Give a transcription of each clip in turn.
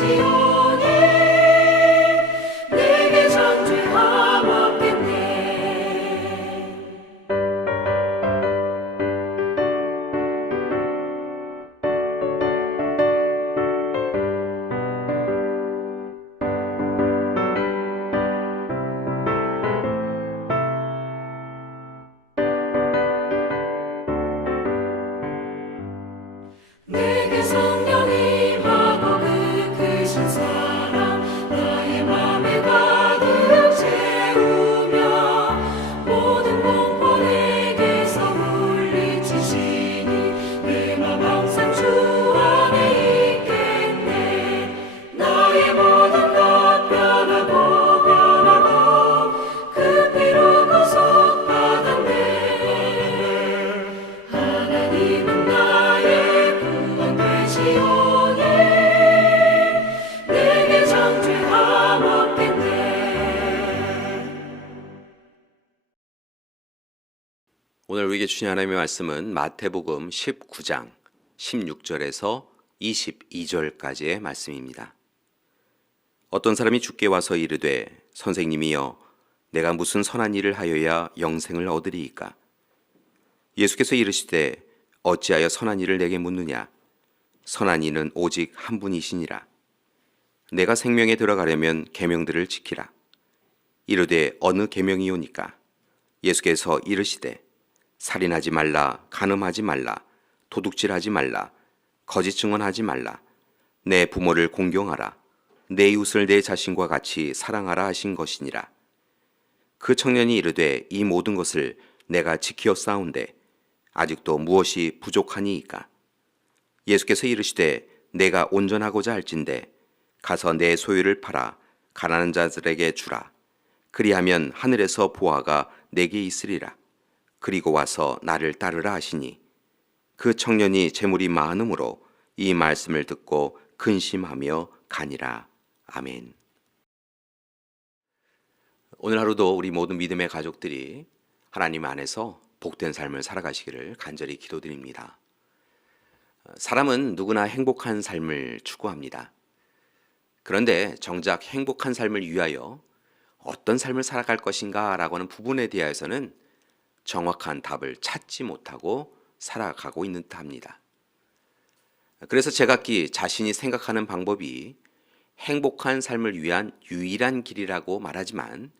시온이 내게 장주하옵겠네. 내게 성령 임하고 그 크신 사랑 나의 맘에 가득 채우며 모든 공포 내게서 물리치시니 내 맘 항상 주 안에 있겠네. 나의 모든 것 변하고 그 피로 구속받았네. 하나님은 나의 시온이 내게 장주하옵겠네. 오늘 우리에게 주신 하나님의 말씀은 마태복음 19장 16절에서 22절까지의 말씀입니다. 어떤 사람이 주께 와서 이르되 선생님이여 내가 무슨 선한 일을 하여야 영생을 얻으리이까? 예수께서 이르시되 어찌하여 선한 일을 내게 묻느냐? 선한 이는 오직 한 분이시니라. 내가 생명에 들어가려면 계명들을 지키라. 이르되 어느 계명이오니까? 예수께서 이르시되 살인하지 말라, 간음하지 말라, 도둑질하지 말라, 거짓 증언하지 말라, 내 부모를 공경하라, 내 이웃을 내 자신과 같이 사랑하라 하신 것이니라. 그 청년이 이르되 이 모든 것을 내가 지키었사온데 아직도 무엇이 부족하니이까? 예수께서 이르시되 내가 온전하고자 할진대 가서 내 소유를 팔아 가난한 자들에게 주라. 그리하면 하늘에서 보화가 내게 있으리라. 그리고 와서 나를 따르라 하시니 그 청년이 재물이 많음으로 이 말씀을 듣고 근심하며 가니라. 아멘. 오늘 하루도 우리 모든 믿음의 가족들이 하나님 안에서 복된 삶을 살아가시기를 간절히 기도드립니다. 사람은 누구나 행복한 삶을 추구합니다. 그런데 정작 행복한 삶을 위하여 어떤 삶을 살아갈 것인가 라고 하는 부분에 대해서는 정확한 답을 찾지 못하고 살아가고 있는 듯합니다. 그래서 제각기 자신이 생각하는 방법이 행복한 삶을 위한 유일한 길이라고 말하지만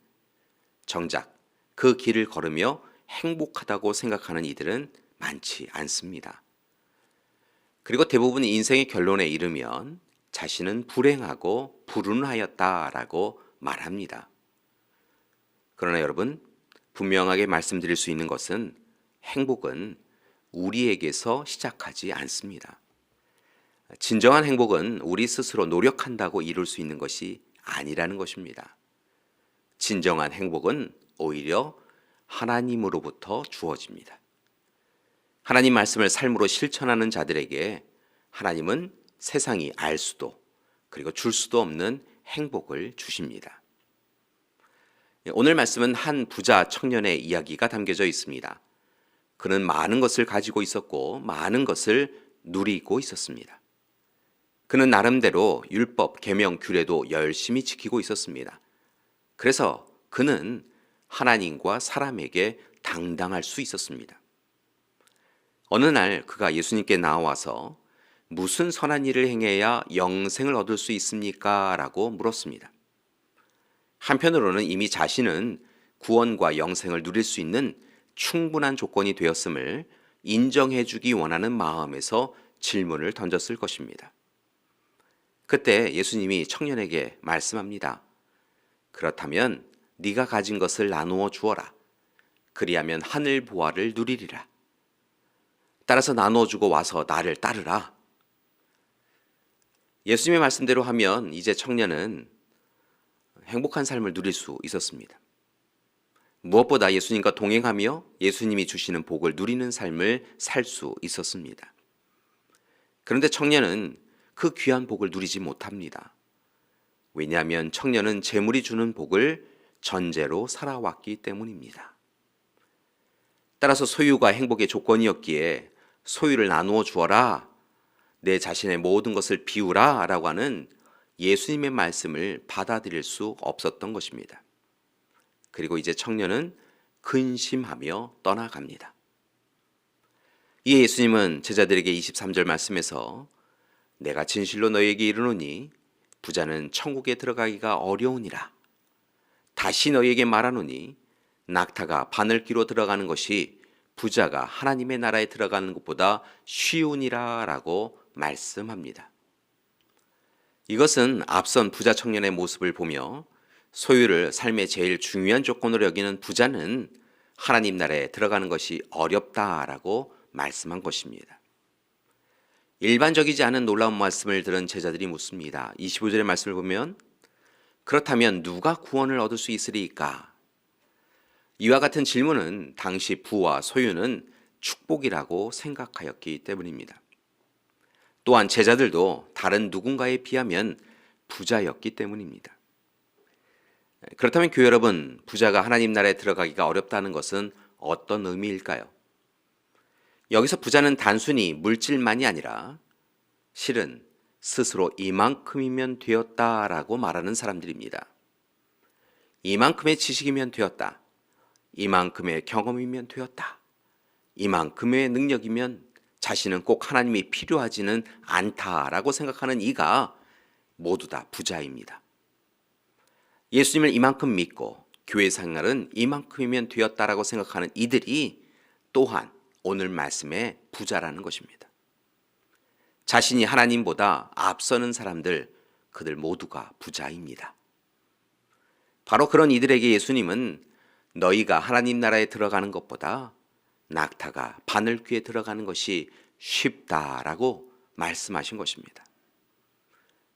정작 그 길을 걸으며 행복하다고 생각하는 이들은 많지 않습니다. 그리고 대부분 인생의 결론에 이르면 자신은 불행하고 불운하였다라고 말합니다. 그러나 여러분, 분명하게 말씀드릴 수 있는 것은 행복은 우리에게서 시작하지 않습니다. 진정한 행복은 우리 스스로 노력한다고 이룰 수 있는 것이 아니라는 것입니다. 진정한 행복은 오히려 하나님으로부터 주어집니다. 하나님 말씀을 삶으로 실천하는 자들에게 하나님은 세상이 알 수도 그리고 줄 수도 없는 행복을 주십니다. 오늘 말씀은 한 부자 청년의 이야기가 담겨져 있습니다. 그는 많은 것을 가지고 있었고 많은 것을 누리고 있었습니다. 그는 나름대로 율법, 계명, 규례도 열심히 지키고 있었습니다. 그래서 그는 하나님과 사람에게 당당할 수 있었습니다. 어느 날 그가 예수님께 나와서 무슨 선한 일을 행해야 영생을 얻을 수 있습니까? 라고 물었습니다. 한편으로는 이미 자신은 구원과 영생을 누릴 수 있는 충분한 조건이 되었음을 인정해 주기 원하는 마음에서 질문을 던졌을 것입니다. 그때 예수님이 청년에게 말씀합니다. 그렇다면 네가 가진 것을 나누어 주어라. 그리하면 하늘 보화를 누리리라. 따라서 나누어 주고 와서 나를 따르라. 예수님의 말씀대로 하면 이제 청년은 행복한 삶을 누릴 수 있었습니다. 무엇보다 예수님과 동행하며 예수님이 주시는 복을 누리는 삶을 살 수 있었습니다. 그런데 청년은 그 귀한 복을 누리지 못합니다. 왜냐하면 청년은 재물이 주는 복을 전제로 살아왔기 때문입니다. 따라서 소유가 행복의 조건이었기에 소유를 나누어 주어라, 내 자신의 모든 것을 비우라 라고 하는 예수님의 말씀을 받아들일 수 없었던 것입니다. 그리고 이제 청년은 근심하며 떠나갑니다. 이에 예수님은 제자들에게 23절 말씀에서 내가 진실로 너희에게 이르노니 부자는 천국에 들어가기가 어려우니라. 다시 너희에게 말하노니 낙타가 바늘귀로 들어가는 것이 부자가 하나님의 나라에 들어가는 것보다 쉬우니라 라고 말씀합니다. 이것은 앞선 부자 청년의 모습을 보며 소유를 삶의 제일 중요한 조건으로 여기는 부자는 하나님 나라에 들어가는 것이 어렵다라고 말씀한 것입니다. 일반적이지 않은 놀라운 말씀을 들은 제자들이 묻습니다. 25절의 말씀을 보면 그렇다면 누가 구원을 얻을 수 있으리까? 이와 같은 질문은 당시 부와 소유는 축복이라고 생각하였기 때문입니다. 또한 제자들도 다른 누군가에 비하면 부자였기 때문입니다. 그렇다면 교회 여러분, 부자가 하나님 나라에 들어가기가 어렵다는 것은 어떤 의미일까요? 여기서 부자는 단순히 물질만이 아니라 실은 스스로 이만큼이면 되었다라고 말하는 사람들입니다. 이만큼의 지식이면 되었다. 이만큼의 경험이면 되었다. 이만큼의 능력이면 자신은 꼭 하나님이 필요하지는 않다라고 생각하는 이가 모두 다 부자입니다. 예수님을 이만큼 믿고 교회 생활은 이만큼이면 되었다라고 생각하는 이들이 또한 오늘 말씀의 부자라는 것입니다. 자신이 하나님보다 앞서는 사람들, 그들 모두가 부자입니다. 바로 그런 이들에게 예수님은 너희가 하나님 나라에 들어가는 것보다 낙타가 바늘귀에 들어가는 것이 쉽다라고 말씀하신 것입니다.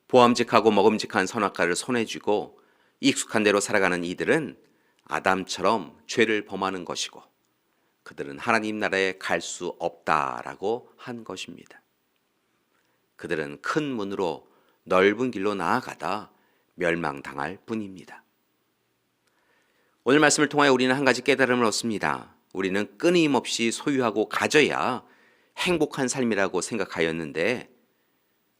보암직하고 먹음직한 선악과를 손에 쥐고 익숙한 대로 살아가는 이들은 아담처럼 죄를 범하는 것이고 그들은 하나님 나라에 갈 수 없다라고 한 것입니다. 그들은 큰 문으로 넓은 길로 나아가다 멸망당할 뿐입니다. 오늘 말씀을 통하여 우리는 한 가지 깨달음을 얻습니다. 우리는 끊임없이 소유하고 가져야 행복한 삶이라고 생각하였는데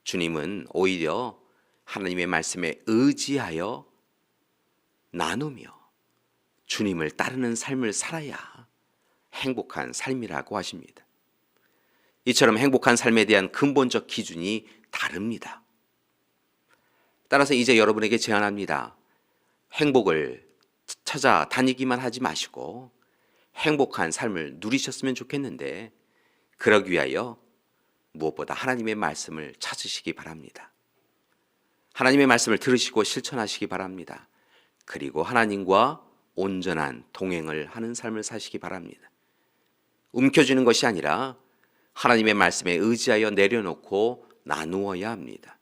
주님은 오히려 하나님의 말씀에 의지하여 나누며 주님을 따르는 삶을 살아야 행복한 삶이라고 하십니다. 이처럼 행복한 삶에 대한 근본적 기준이 다릅니다. 따라서 이제 여러분에게 제안합니다. 행복을 찾아다니기만 하지 마시고 행복한 삶을 누리셨으면 좋겠는데 그러기 위하여 무엇보다 하나님의 말씀을 찾으시기 바랍니다. 하나님의 말씀을 들으시고 실천하시기 바랍니다. 그리고 하나님과 온전한 동행을 하는 삶을 사시기 바랍니다. 움켜쥐는 것이 아니라 하나님의 말씀에 의지하여 내려놓고 나누어야 합니다.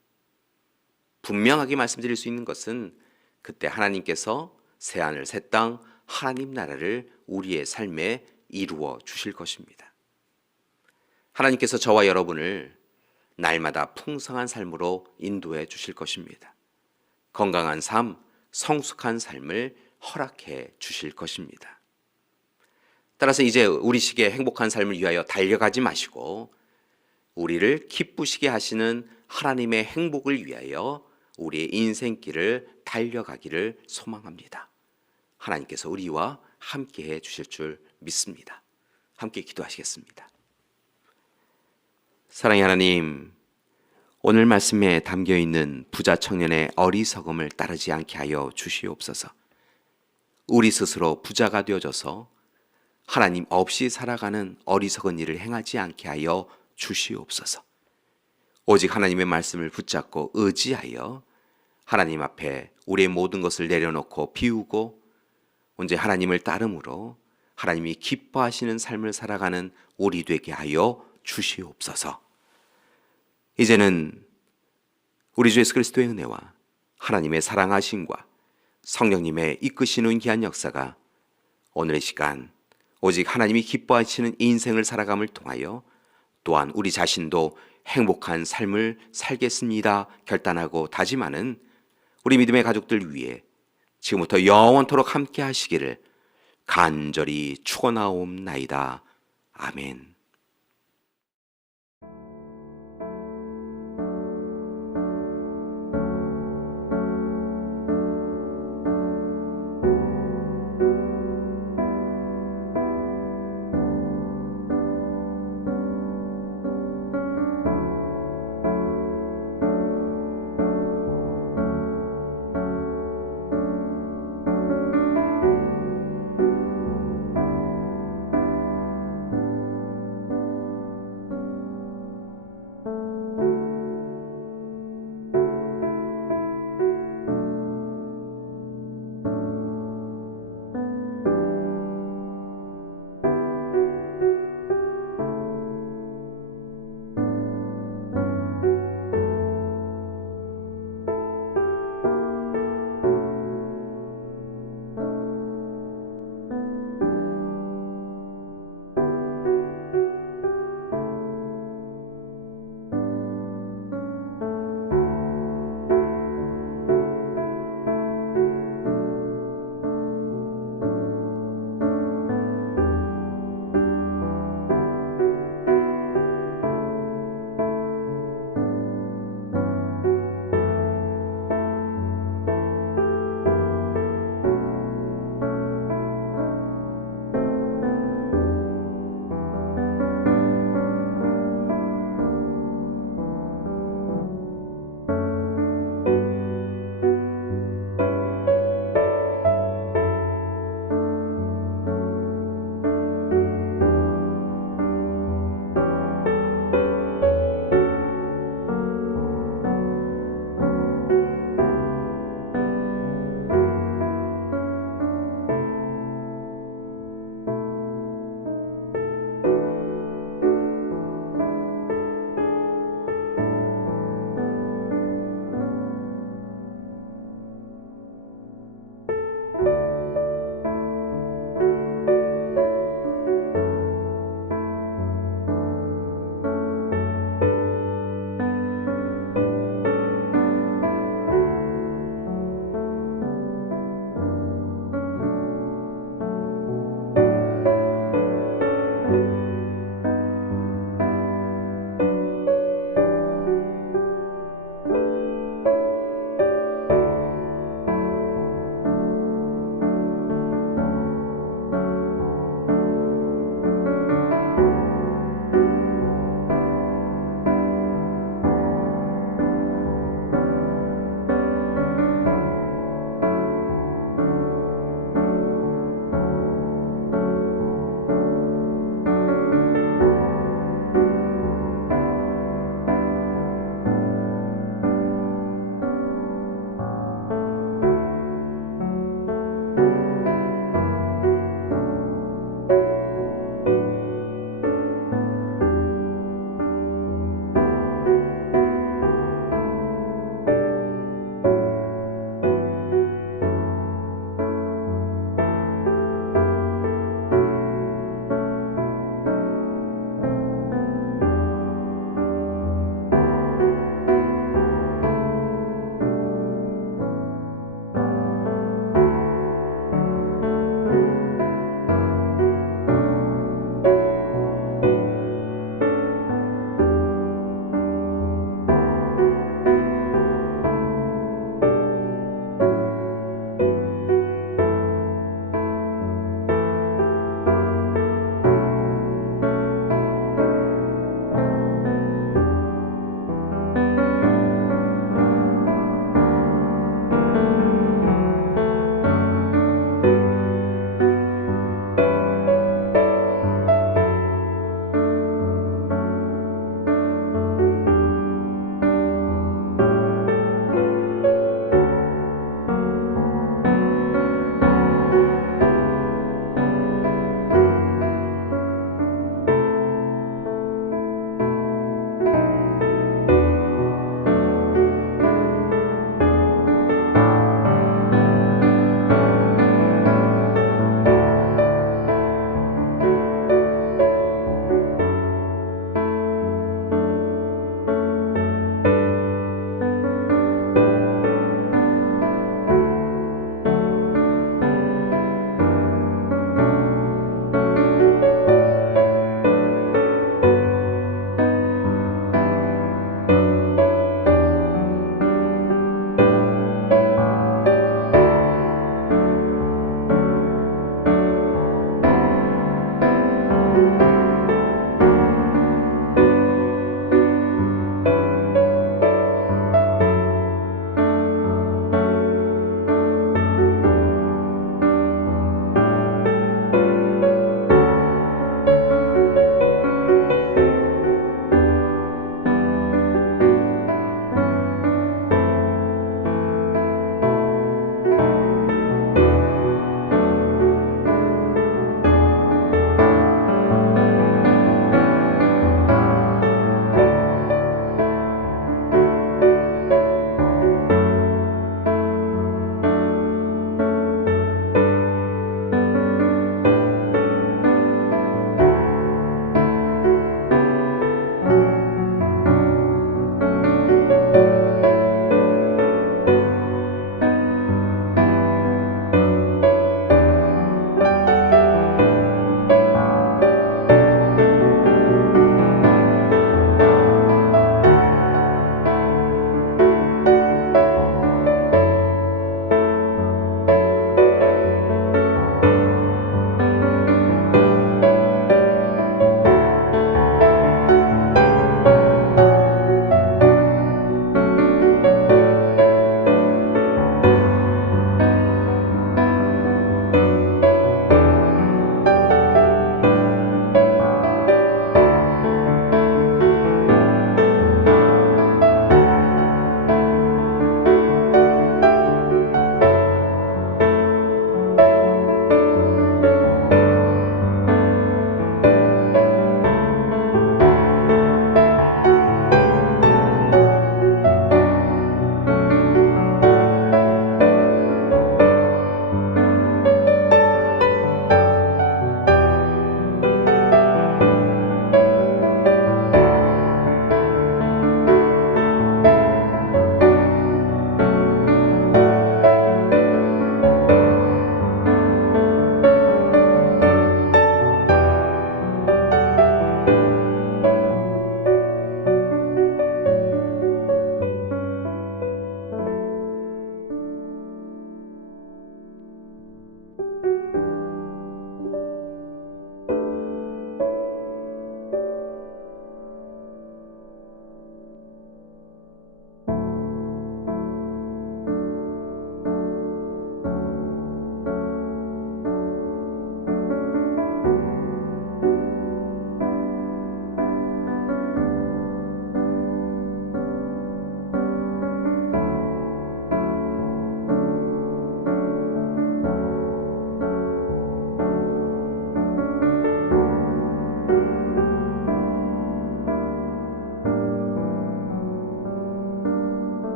분명하게 말씀드릴 수 있는 것은 그때 하나님께서 새하늘 새 땅 하나님 나라를 우리의 삶에 이루어 주실 것입니다. 하나님께서 저와 여러분을 날마다 풍성한 삶으로 인도해 주실 것입니다. 건강한 삶, 성숙한 삶을 허락해 주실 것입니다. 따라서 이제 우리식의 행복한 삶을 위하여 달려가지 마시고 우리를 기쁘시게 하시는 하나님의 행복을 위하여 우리의 인생길을 달려가기를 소망합니다. 하나님께서 우리와 함께해 주실 줄 믿습니다. 함께 기도하시겠습니다. 사랑의 하나님, 오늘 말씀에 담겨있는 부자 청년의 어리석음을 따르지 않게 하여 주시옵소서. 우리 스스로 부자가 되어져서 하나님 없이 살아가는 어리석은 일을 행하지 않게 하여 주시옵소서. 오직 하나님의 말씀을 붙잡고 의지하여 하나님 앞에 우리의 모든 것을 내려놓고 비우고 언제 하나님을 따름으로 하나님이 기뻐하시는 삶을 살아가는 우리 되게 하여 주시옵소서. 이제는 우리 주 예수 그리스도의 은혜와 하나님의 사랑하심과 성령님의 이끄시는 귀한 역사가 오늘의 시간 오직 하나님이 기뻐하시는 인생을 살아감을 통하여 또한 우리 자신도 행복한 삶을 살겠습니다 결단하고 다짐하는 우리 믿음의 가족들 위해 지금부터 영원토록 함께 하시기를 간절히 축원하옵나이다. 아멘.